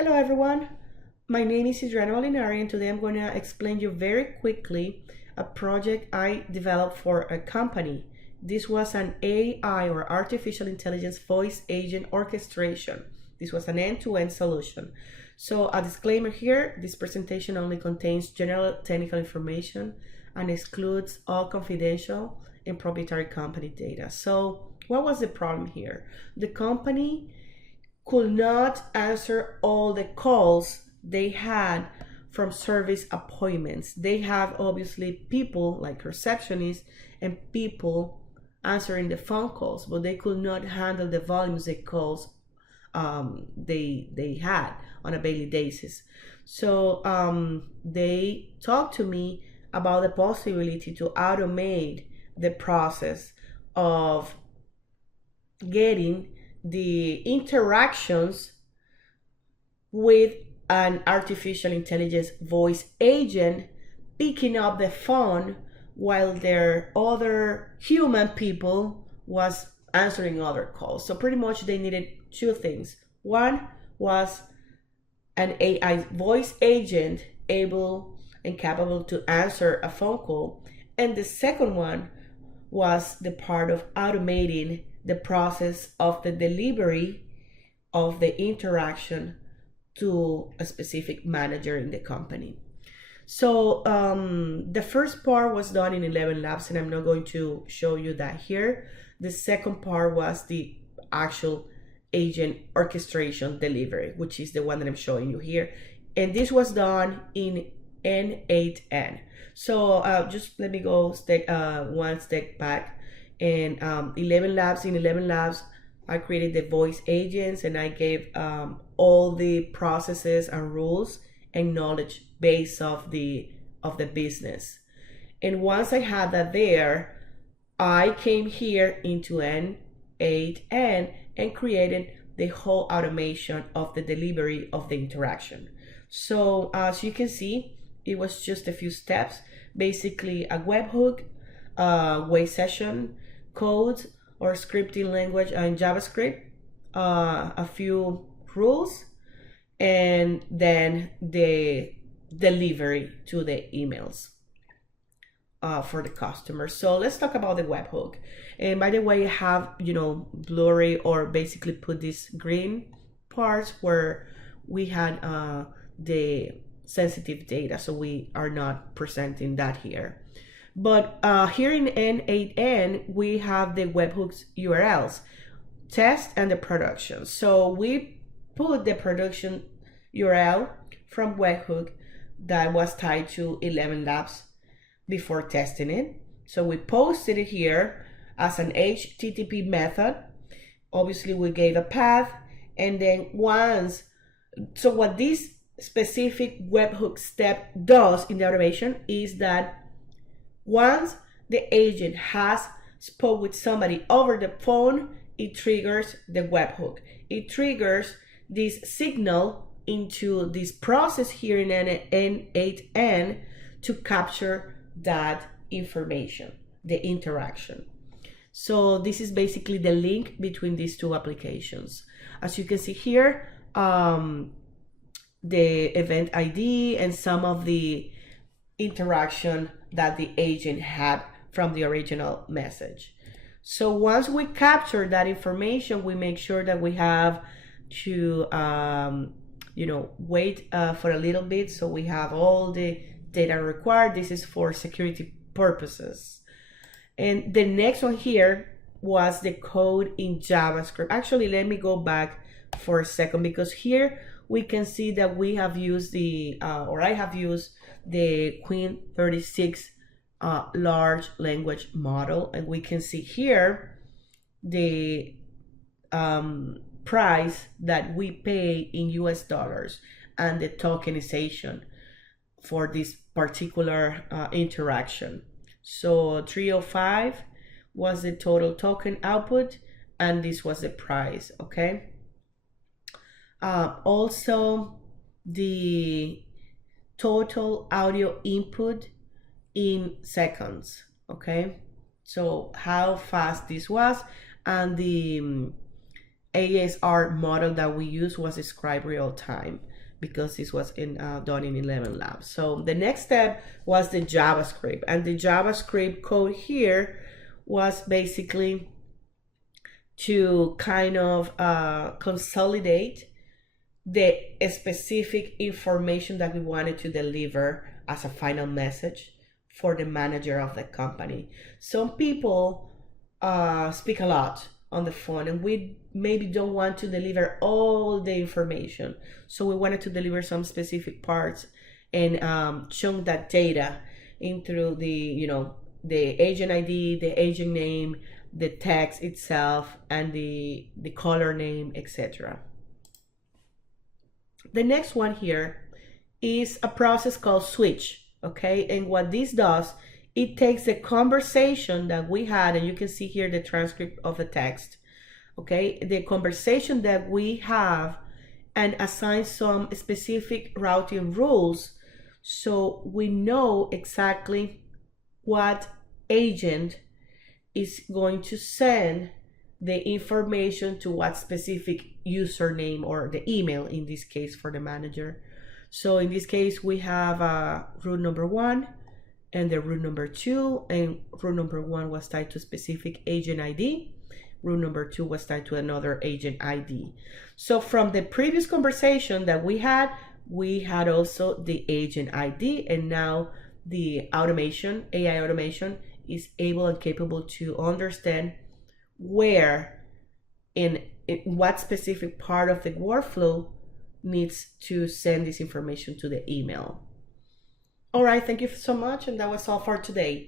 Hello everyone, my name is Adriana Molinari and today I'm going to explain you very quickly a project I developed for a company. This was an AI or artificial intelligence voice agent orchestration. This was an end-to-end solution. So a disclaimer here, this presentation only contains general technical information and excludes all confidential and proprietary company data. So what was the problem here? The company could not answer all the calls they had from service appointments. They have obviously people like receptionists and people answering the phone calls, but they could not handle the volumes of calls they had on a daily basis. So they talked to me about the possibility to automate the process of getting the interactions with an artificial intelligence voice agent picking up the phone while their other human people was answering other calls. So pretty much they needed two things. One was an AI voice agent able and capable to answer a phone call, and the second one was the part of automating the process of the delivery of the interaction to a specific manager in the company. So the first part was done in 11 labs, and I'm not going to show you that here. The second part was the actual agent orchestration delivery, which is the one that I'm showing you here. And this was done in N8N. So just let me go one step back. And 11 labs, I created the voice agents, and I gave all the processes and rules and knowledge base of the business. And once I had that there, I came here into N8N and created the whole automation of the delivery of the interaction. So as you can see, it was just a few steps, basically a webhook, wait session, code or scripting language in JavaScript, a few rules, and then the delivery to the emails for the customer. So let's talk about the webhook. And by the way, I have, blurry or basically put these green parts where we had the sensitive data, so we are not presenting that here. But here in N8N, we have the webhooks URLs, test and the production. So we put the production URL from webhook that was tied to 11 labs before testing it. So we posted it here as an HTTP method. Obviously, we gave a path, and then so what this specific webhook step does in the automation is that once the agent has spoke with somebody over the phone, it triggers the webhook. It triggers this signal into this process here in N8N to capture that information, the interaction. So this is basically the link between these two applications. As you can see here, the event ID and some of the interaction that the agent had from the original message. So once we capture that information, we make sure that we have to wait for a little bit so we have all the data required. This is for security purposes. And the next one here was the code in JavaScript. Actually, let me go back for a second, because here we can see that we have used I have used the Queen 36 large language model, and we can see here the price that we pay in US dollars and the tokenization for this particular interaction. So 305 was the total token output, and this was the price. Okay. Also, the total audio input in seconds. Okay, so how fast this was, and the ASR model that we used was scribe real time, because this was done in 11 Labs. So the next step was the JavaScript, and the JavaScript code here was basically to kind of consolidate the specific information that we wanted to deliver as a final message for the manager of the company. Some people speak a lot on the phone, and we maybe don't want to deliver all the information. So we wanted to deliver some specific parts and chunk that data into the agent ID, the agent name, the text itself, and the color name, etc. The next one here is a process called switch, okay? And what this does, it takes the conversation that we had, and you can see here the transcript of the text, okay? The conversation that we have, and assign some specific routing rules so we know exactly what agent is going to send the information to what specific username, or the email in this case for the manager. So in this case, we have route number 1 and the route number 2, and route number 1 was tied to a specific agent ID. Route number 2 was tied to another agent ID. So from the previous conversation that we had also the agent ID, and now the automation, AI automation, is able and capable to understand where in what specific part of the workflow needs to send this information to the email. All right, thank you so much, and that was all for today.